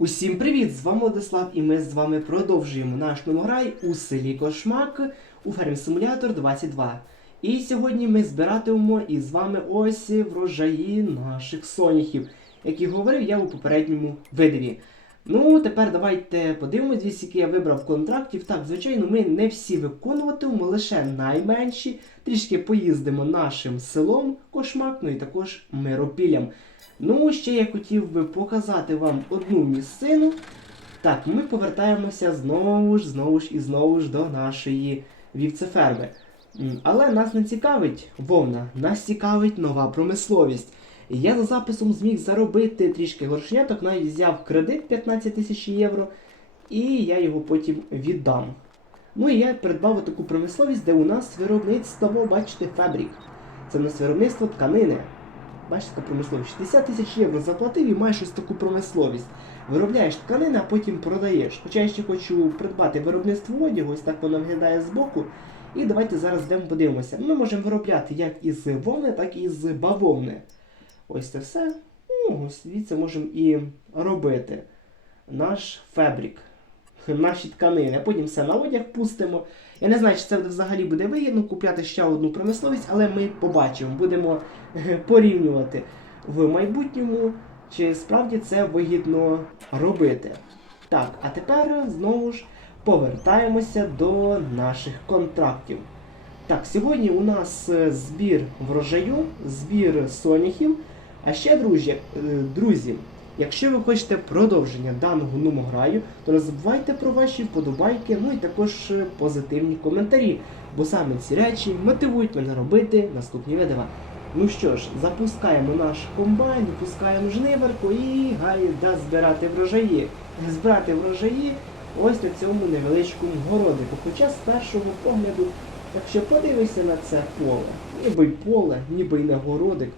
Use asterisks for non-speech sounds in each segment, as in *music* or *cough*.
Усім привіт! З вами Владислав і ми з вами продовжуємо наш номограй у селі Кошмак у фермі Симулятор 22. І сьогодні ми збиратимемо із вами ось врожаї наших соняхів, які говорив я у попередньому видиві. Ну, тепер давайте подивимось, звідси, які я вибрав контрактів. Так, звичайно, ми не всі виконуватимемо, лише найменші. Трішки поїздимо нашим селом Кошмак, ну і також миропіллям. Ну, ще я хотів би показати вам одну місцину. Так, ми повертаємося знову ж, знову ж і знову ж до нашої вівцеферми. Але нас не цікавить вовна, нас цікавить нова промисловість. Я за записом зміг заробити трішки грошеняток, навіть взяв кредит 15 тисяч євро, і я його потім віддам. Ну і я придбав таку промисловість, де у нас виробництво, бачите, фабрик. Це у нас виробництво тканини. Бачите, така промисловість. 60 тисяч євро заплатив і маєш ось таку промисловість. Виробляєш тканини, а потім продаєш. Хоча я ще хочу придбати виробництво одягу, ось так воно виглядає збоку. І давайте зараз йдемо подивимося. Ми можемо виробляти як із вовни, так і з бавовни. Ось це все. Ну, звідси можемо і робити наш фабрик, наші тканини, потім все на одяг пустимо. Я не знаю, чи це взагалі буде вигідно купляти ще одну промисловість, але ми побачимо, будемо е, порівнювати в майбутньому, чи справді це вигідно робити. Так, а тепер знову ж повертаємося до наших контрактів. Так, сьогодні у нас е, збір врожаю, збір соняхів. А ще, друзі, е, друзі, якщо ви хочете продовження даного номограю, то не забувайте про ваші вподобайки, ну і також е, позитивні коментарі, бо саме ці речі мотивують мене робити наступні відео. Ну що ж, запускаємо наш комбайн, запускаємо жниверку і гайда збирати врожаї. Збирати врожаї ось на цьому невеличкому городику. Хоча з першого погляду, якщо подивишся на це поле, ніби й поле, ніби й не городик.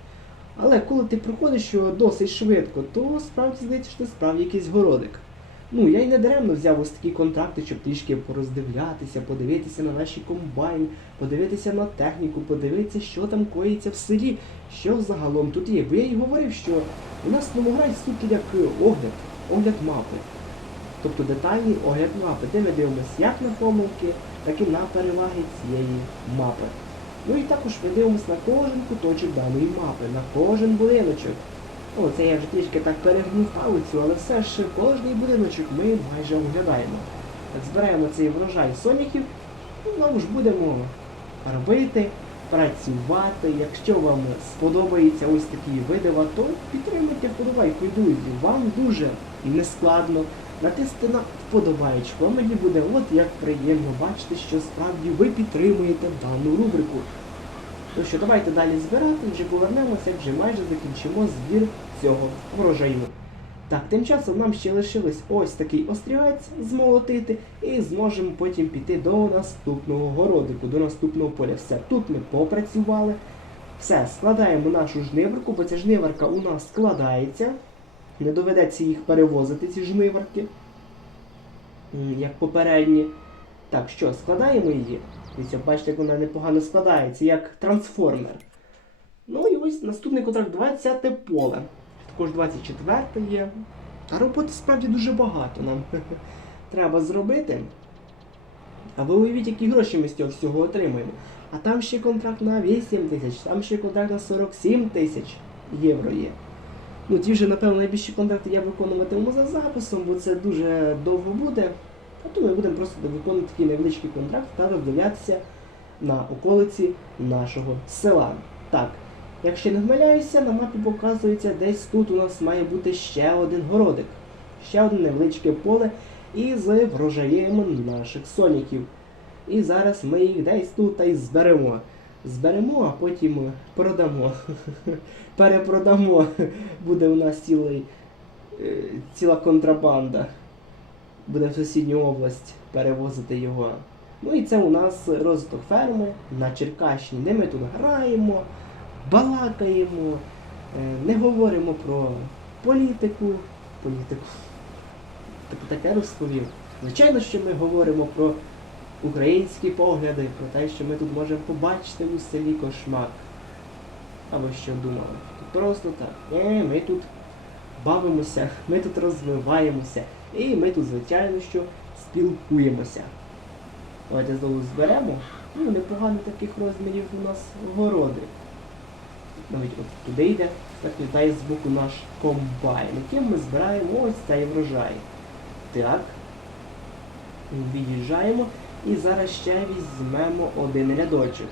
Але коли ти проходиш його досить швидко, то справді здається, що це справді якийсь городик. Ну, я й не даремно взяв ось такі контракти, щоб трішки пороздивлятися, подивитися на наші комбайни, подивитися на техніку, подивитися, що там коїться в селі, що загалом тут є. Бо я й говорив, що у нас в Номограй суто як огляд, огляд мапи. Тобто детальний огляд мапи, де ми дивимося як на помилки, так і на переваги цієї мапи. Ну і також ми дивимося на кожен куточок даної мапи, на кожен будиночок. О, це я вже трішки так перегнув палицю, але все ж кожний будиночок ми майже оглядаємо. Збираємо цей врожай соняхів, і знову ж будемо робити, працювати. Якщо вам сподобається ось такі видива, то підтримуйте вподобайкою, друзі. Вам дуже нескладно натисти на вподобаєчку, а мені буде от як приємно бачити, що справді ви підтримуєте дану рубрику. Ну що, давайте далі збирати, вже повернемося, вже майже закінчимо збір цього врожаю. Так, тим часом нам ще лишилось ось такий острівець змолотити, і зможемо потім піти до наступного городику, до наступного поля. Все, тут ми попрацювали. Все, складаємо нашу жниверку, бо ця жниверка у нас складається. Не доведеться їх перевозити, ці жниверки, м, як попередні. Так, що, складаємо її? Дивіться, бачите, як вона непогано складається, як трансформер. Ну і ось наступний контракт 20 поле. Також 24 є. А роботи справді дуже багато нам *laughs* треба зробити. А ви уявіть, які гроші ми з цього всього отримаємо. А там ще контракт на 8 тисяч, там ще контракт на 47 тисяч євро є. Ну, ті вже, напевно, найбільші контракти я виконуватиму за записом, бо це дуже довго буде. А то ми будемо просто виконувати такий невеличкий контракт та роздивлятися на околиці нашого села. Так, якщо не помиляюся, на мапі показується, десь тут у нас має бути ще один городик, ще одне невеличке поле із врожаєм наших соняків. І зараз ми їх десь тут та й зберемо. Зберемо, а потім продамо. *laughs* Перепродамо. *laughs* Буде у нас цілий, е, ціла контрабанда. Будемо в сусідню область перевозити його. Ну і це у нас розвиток ферми на Черкащині, де ми тут граємо, балакаємо, е, не говоримо про політику. Політику. Тобто таке розповів. Звичайно, що ми говоримо про українські погляди, про те, що ми тут можемо побачити у селі кошмак. А ви що думали? Просто так. Е, ми тут бавимося, ми тут розвиваємося. І ми тут, звичайно, що спілкуємося. Давайте знову зберемо. Ну, непогано таких розмірів у нас городи. Навіть от туди йде, так літає з боку наш комбайн, яким ми збираємо ось цей врожай. Так. Від'їжджаємо. І зараз ще візьмемо один рядочок.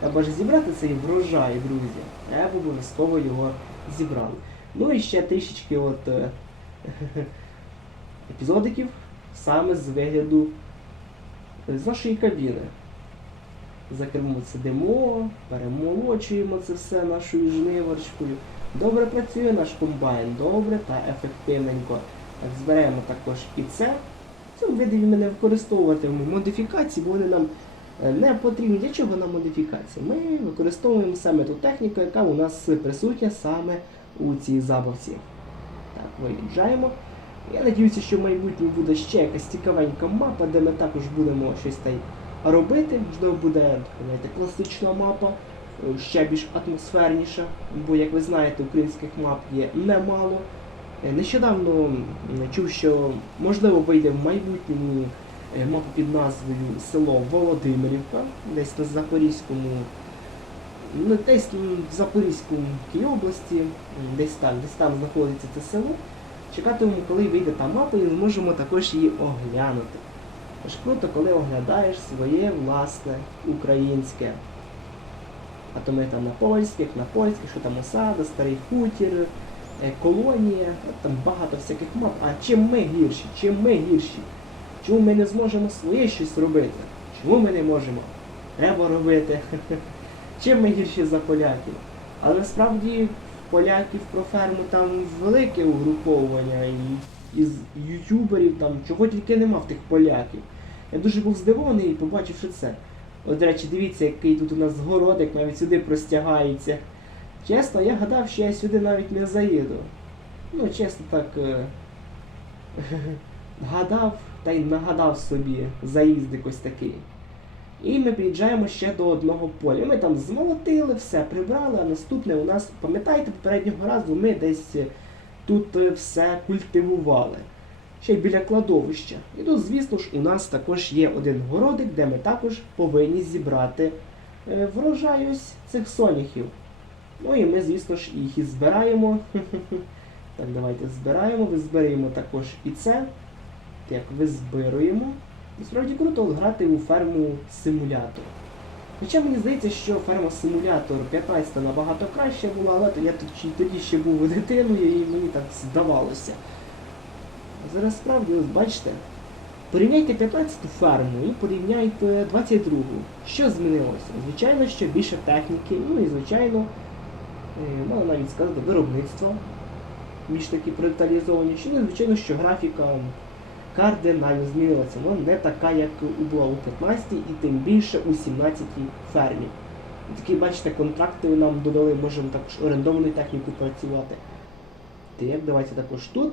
Треба ж зібрати цей врожай, друзі. Я обов'язково його зібрали. Ну і ще трішечки от е, *laughs* епізодиків саме з вигляду е, з нашої кабіни. За кермом сидимо, перемолочуємо це все нашою жниварчкою. Добре працює наш комбайн, добре та ефективненько. Зберемо також і це. В цьому виді ми не використовуватимемо модифікації, бо вони нам е, не потрібні. Для чого нам модифікації? Ми використовуємо саме ту техніку, яка у нас присутня саме у цій забавці. Так, виїжджаємо. Я надіюся, що в майбутньому буде ще якась цікавенька мапа, де ми також будемо щось та робити. Можливо, буде знаєте, класична мапа, е, ще більш атмосферніша, бо, як ви знаєте, українських мап є немало. Е, Нещодавно чув, що можливо вийде в майбутньому е, мапа під назвою село Володимирівка, десь на Запорізькому, ну, десь в Запорізькій області, десь там, десь там знаходиться це село. Чекатимемо, коли вийде та мапа, і зможемо також її оглянути. Тож круто, коли оглядаєш своє власне українське. А то ми там на польських, на польських, що там осада, старий хутір, колонія, там багато всяких мап. А чим ми гірші? Чим ми гірші? Чому ми не зможемо своє щось робити? Чому ми не можемо? Треба робити. *laughs* Чим ми гірші за поляків? Але насправді поляків про ферму там велике угруповування і із ютуберів, там чого тільки нема в тих поляків. Я дуже був здивований, побачивши це. От, до речі, дивіться, який тут у нас городик навіть сюди простягається. Чесно, я гадав, що я сюди навіть не заїду. Ну, чесно так. е, *laughs* гадав та й нагадав собі заїзд якось такий. І ми приїжджаємо ще до одного поля. Ми там змолотили, все прибрали, а наступне у нас, пам'ятаєте, попереднього разу ми десь е, тут е, все культивували. Ще й біля кладовища. І тут, звісно ж, у нас також є один городик, де ми також повинні зібрати врожай ось цих соняхів. Ну і ми, звісно ж, їх і збираємо. *laughs* Так, давайте збираємо, визбираємо також і це. Так, визбируємо. Насправді круто грати у ферму симулятор. Хоча мені здається, що ферма симулятор 15 набагато краще була, але я тоді, ще був дитиною і мені так здавалося. А зараз справді, ось бачите, порівняйте 15-ту ферму і порівняйте 22-гу. Що змінилося? Звичайно, що більше техніки, ну і звичайно, можна навіть сказати, виробництво більш такі деталізовані, ну і звичайно, що графіка кардинально змінилася. Вона не така, як була у 15-й і тим більше у 17-й фермі. Такі, бачите, контракти нам додали, можемо також орендованою технікою працювати. Так, давайте також тут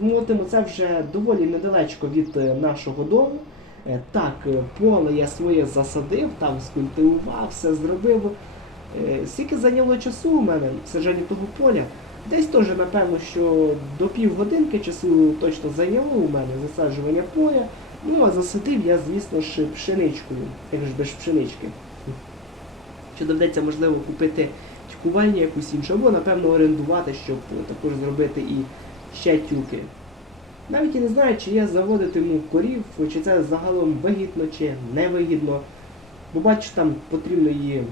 змотимо. Це вже доволі недалечко від е, нашого дому. Е, Так, е, поле я своє засадив, там скультивував, все зробив. Е, Скільки зайняло часу у мене саджання того поля? Десь теж, напевно, що до півгодинки часу точно зайняло у мене засаджування поля. Ну, а засадив я, звісно ж, пшеничкою. Як ж без пшенички. Що доведеться, можливо, купити тюкувальню якусь іншу, або, напевно, орендувати, щоб також зробити і ще тюки. Навіть і не знаю, чи я заводитиму корів, чи це загалом вигідно, чи невигідно. Бо бачу, там потрібно її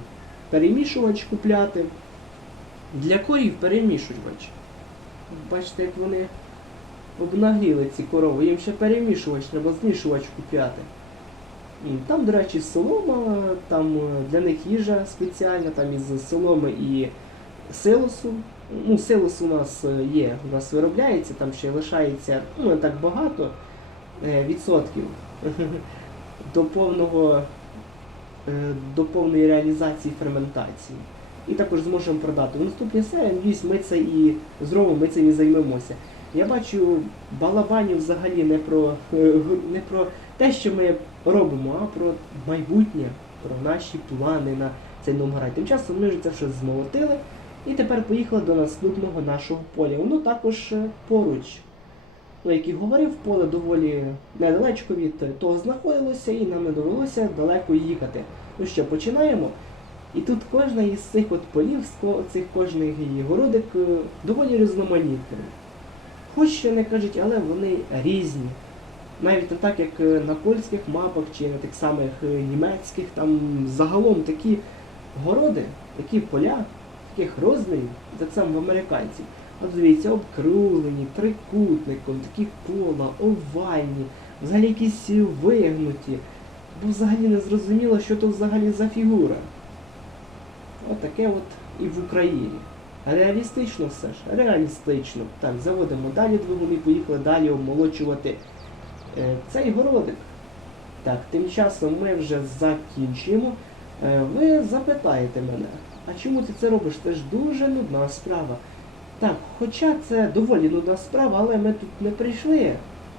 перемішувач купляти. Для корів перемішувач. Бачите, як вони обнагліли ці корови. Їм ще перемішувач, треба змішувач купляти. І Там, до речі, солома, там е, для них їжа спеціальна, там із соломи і силосу. Ну, силос у нас е, є, у нас виробляється, там ще лишається ну, не так багато е, відсотків *laughs* до повного до повної реалізації ферментації. І також зможемо продати. У наступній серії, надіюсь, ми це і зробимо, ми цим і займемося. Я бачу балабанів взагалі не про, е, не про те, що ми робимо, а про майбутнє, про наші плани на цей Новгород. Тим часом ми вже це все змолотили. І тепер поїхали до наступного нашого поля. Воно також е, поруч. Ну, як і говорив, поле доволі недалечко від того знаходилося, і нам не довелося далеко їхати. Ну що, починаємо? І тут кожна із цих от полів, цих кожний її городик е, доволі різноманітний. Хоч що не кажуть, але вони різні. Навіть не так, як е, на польських мапах чи на тих самих е, німецьких, там загалом такі городи, такі поля, таких розмірів, так само в американців. От дивіться, обкруглені, трикутником, такі кола, овальні, взагалі якісь вигнуті. Бо взагалі не зрозуміло, що то взагалі за фігура. От от і в Україні. Реалістично все ж, реалістично. Так, заводимо далі двигуни, поїхали далі обмолочувати е, цей городик. Так, тим часом ми вже закінчуємо. Е, ви запитаєте мене, а чому ти це робиш? Це ж дуже нудна справа. Так, хоча це доволі нудна справа, але ми тут не прийшли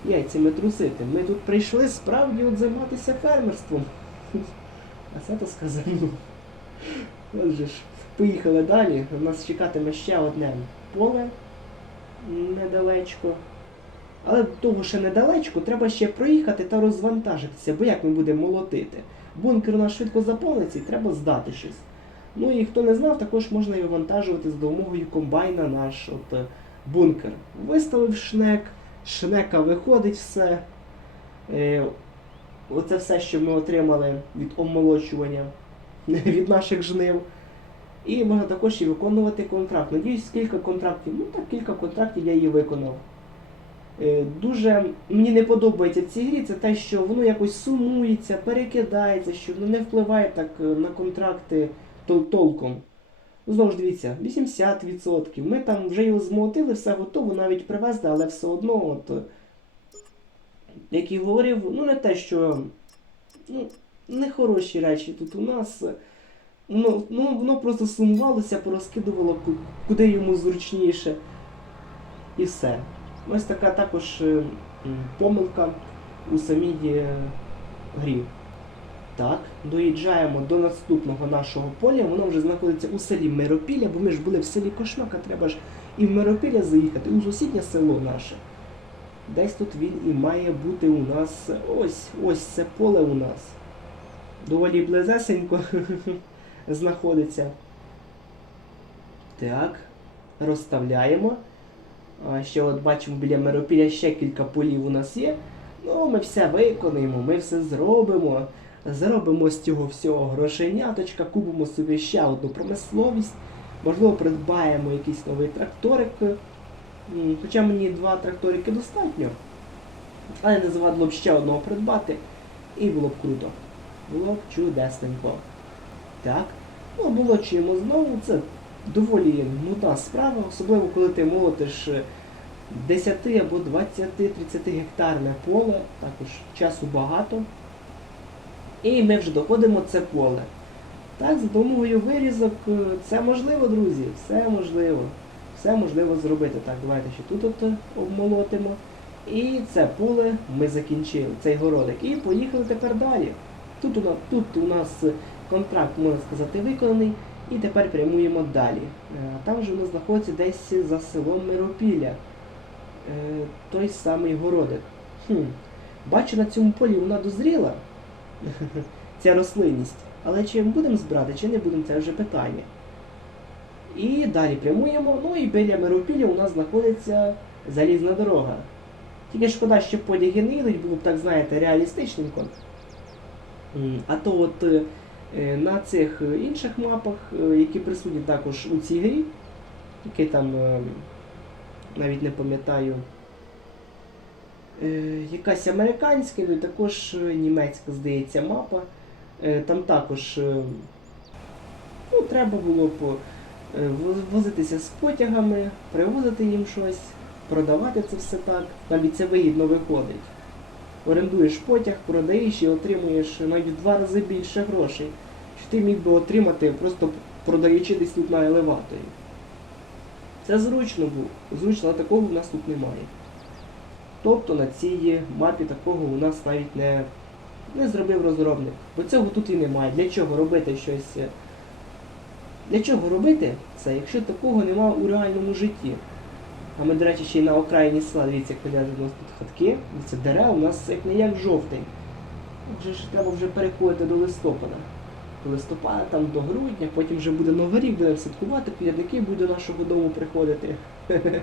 яйцями трусити. Ми тут прийшли справді от займатися фермерством. А це то сказано. Отже ж, поїхали далі. У нас чекатиме ще одне поле недалечко. Але до того ще недалечко, треба ще проїхати та розвантажитися, бо як ми будемо молотити? Бункер у нас швидко заповниться і треба здати щось. Ну і хто не знав, також можна і вантажувати з допомогою комбайна наш от, е, бункер. Виставив шнек, шнека виходить все. Е, оце все, що ми отримали від омолочування *laughs* від наших жнив. І можна також і виконувати контракт. Надіюсь, кілька контрактів. Ну так, кілька контрактів я її виконав. Е, Дуже мені не подобається в цій грі, це те, що воно якось сумується, перекидається, що воно не впливає так е, на контракти тол- толком. Знову ж дивіться, 80%. Ми там вже його змотили, все готово, навіть привезли, але все одно, от, е, як і говорив, ну не те, що ну, нехороші речі тут у нас. Ну, ну, воно просто сумувалося, порозкидувало куди йому зручніше. І все. Ось така також е, помилка у самій е, грі. Так, доїжджаємо до наступного нашого поля. Воно вже знаходиться у селі Миропілля, бо ми ж були в селі Кошмака, треба ж і в Миропілля заїхати, у сусіднє село наше. Десь тут він і має бути у нас. Ось, ось це поле у нас. Доволі близесенько *laughs* знаходиться. Так, розставляємо. Ще от бачимо біля Миропілля ще кілька полів у нас є. Ну, ми все виконаємо, ми все зробимо. Зробимо з цього всього грошеняточка, купимо собі ще одну промисловість. Можливо, придбаємо якийсь новий тракторик. Хоча мені два тракторики достатньо. Але не завадило б ще одного придбати. І було б круто. Було б чудесненько. Так. Ну, молочуємо знову. Це доволі нудна справа, особливо коли ти молотиш е, 10 або 20-30 гектарне поле, також часу багато. І ми вже доходимо це поле. Так, за допомогою вирізок е, це можливо, друзі, все можливо. Все можливо зробити. Так, давайте ще тут от обмолотимо. І це поле ми закінчили, цей городик. І поїхали тепер далі. Тут у нас, тут у нас е, контракт, можна сказати, виконаний. І тепер прямуємо далі. Е, Там же у нас знаходиться десь за селом Миропілля. Той самий городик. Хм. Бачу, на цьому полі вона дозріла, *laughs* ця рослинність. Але чи будемо збирати, чи не будемо, це вже питання. І далі прямуємо. Ну і біля Миропілля у нас знаходиться залізна дорога. Тільки шкода, що потяги не їдуть, було б так, знаєте, реалістичненько. А то от е, на цих інших мапах, е, які присутні також у цій грі, які там е, навіть не пам'ятаю, якась американська, ну і також е, німецька, здається, мапа. Е, Там також е, ну, треба було е, возитися з потягами, привозити їм щось, продавати це все так. Навіть це вигідно виходить. Орендуєш потяг, продаєш і отримуєш навіть в два рази більше грошей, що ти міг би отримати, просто продаючи десь тут на елеваторі. Це зручно було. Зручно, але такого в нас тут немає. Тобто на цій мапі такого у нас навіть не, не зробив розробник. Бо цього тут і немає. Для чого робити щось е, Для чого робити це, якщо такого нема у реальному житті? А ми, до речі, ще й на окраїні села, дивіться, як ходять у нас тут хатки, це дерева у нас як не як жовтень. Вже ж треба вже переходити до листопада. До листопада, там до грудня, потім вже буде Новий рік, будемо святкувати, колядники будуть до нашого дому приходити. *laughs*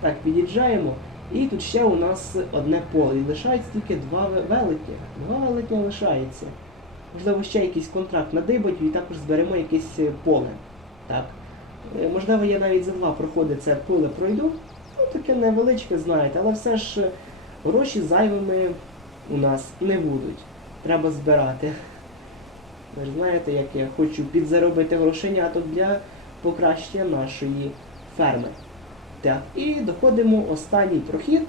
Так, під'їжджаємо. І тут ще у нас одне поле. І лишається тільки два ве- велетні. Два велетня лишається. Можливо, ще якийсь контракт надибать і також зберемо якесь е, поле. Так. Е, Можливо, я навіть за два проходи це поле пройду. Ну, таке невеличке, знаєте, але все ж е, гроші зайвими у нас не будуть. Треба збирати. Ви ж знаєте, як я хочу підзаробити грошеняток для покращення нашої ферми. Так, і доходимо останній прохід.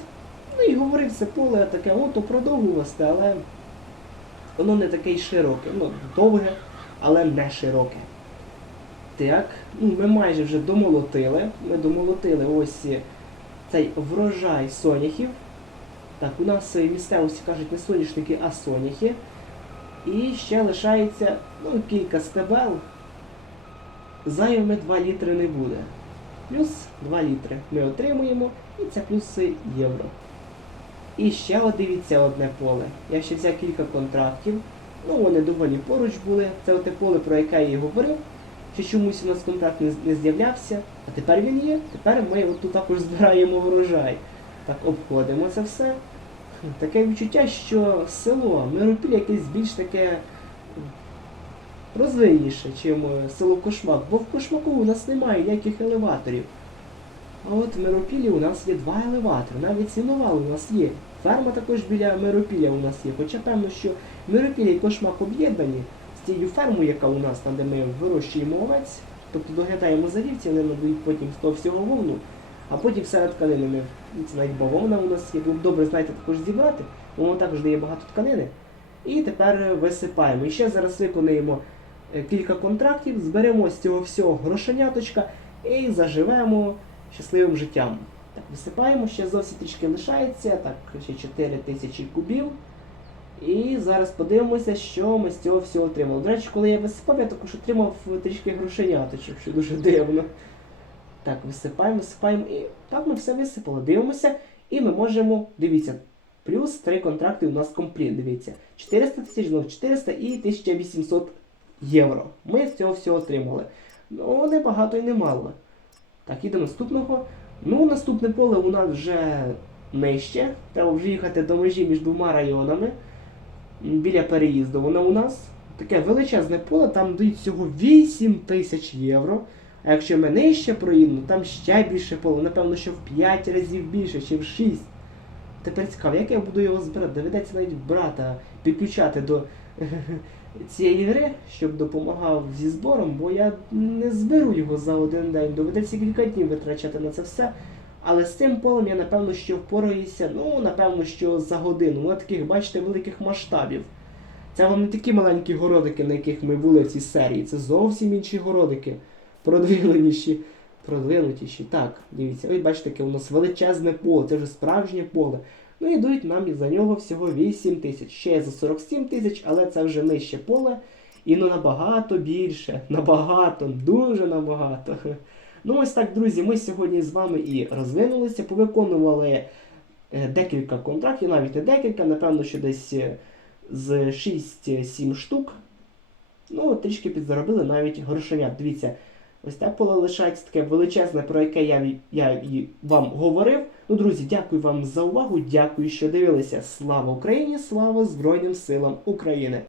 Ну і говорив, це поле таке, ото продовгувасте, але воно не таке й широке. Ну, довге, але не широке. Так, ну ми майже вже домолотили. Ми домолотили ось цей врожай соняхів. Так, у нас в місцевості кажуть не соняшники, а соняхи. І ще лишається ну, кілька стебел. Зайвими 2 літри не буде. Плюс 2 літри ми отримуємо, і це плюс євро. І ще дивіться одне поле. Я ще взяв кілька контрактів. Ну, вони доволі поруч були. Це оте поле, про яке я і говорив. Що чомусь у нас контракт не з'являвся, а тепер він є. Тепер ми от тут також збираємо врожай. Так, обходимо це все. Таке відчуття, що село Миропіль якесь більш таке розвинніше, чим е, село Кошмак, бо в Кошмаку у нас немає ніяких елеваторів. А от в Миропілі у нас є два елеватори, навіть сіновал у нас є. Ферма також біля Миропіля у нас є. Хоча певно, що Миропілля і Кошмак об'єднані з тією фермою, яка у нас там, де ми вирощуємо овець, тобто доглядаємо завівці, вони надають потім з того всього вовну, а потім серед тканини ми, це навіть бавовна у нас є, ви добре знаєте також зібрати, воно також дає багато тканини. І тепер висипаємо. І ще зараз виконуємо кілька контрактів, зберемо з цього всього грошеняточка і заживемо щасливим життям. Так, висипаємо, ще зовсім трішки лишається, так, ще 4 тисячі кубів. І зараз подивимося, що ми з цього всього отримали. До речі, коли я висипав, я також отримав трішки грошеняточок, що дуже дивно. Так, висипаємо, висипаємо і так ми все висипали. Дивимося, і ми можемо, дивіться, плюс три контракти у нас компліт, дивіться. 400 тисяч, знову 400 і 1800 євро. Ми з цього всього отримали. Ну, не багато і не мало. Так, і до наступного. Ну, наступне поле у нас вже нижче. Треба вже їхати до межі між двома районами. Біля переїзду воно у нас. Таке величезне поле, там дають всього 8 тисяч євро. А якщо ми нижче проїдемо, там ще більше поле, напевно, що в 5 разів більше, чи в 6. Тепер цікаво, як я буду його збирати? Доведеться навіть брата підключати до цієї гри, щоб допомагав зі збором, бо я не зберу його за один день. Доведеться кілька днів витрачати на це все. Але з цим полем я напевно що впораюся, ну, напевно, що за годину. Воно таких, бачите, великих масштабів. Це вам не такі маленькі городики, на яких ми були в цій серії. Це зовсім інші городики. Продвиненіші, продвинутіші. Так, дивіться, ось бачите, яке у нас величезне поле, це вже справжнє поле. Ну і дають нам за нього всього 8 тисяч. Ще за 47 тисяч, але це вже нижче поле. І ну набагато більше. Набагато, дуже набагато. Ну ось так, друзі, ми сьогодні з вами і розвинулися, повиконували е, декілька контрактів, навіть не декілька, напевно, що десь е, з 6-7 штук. Ну, трішки підзаробили навіть грошенят. Дивіться, ось це поле лишається таке величезне, про яке я, я вам говорив. Ну, друзі, дякую вам за увагу, дякую, що дивилися. Слава Україні! Слава Збройним силам України!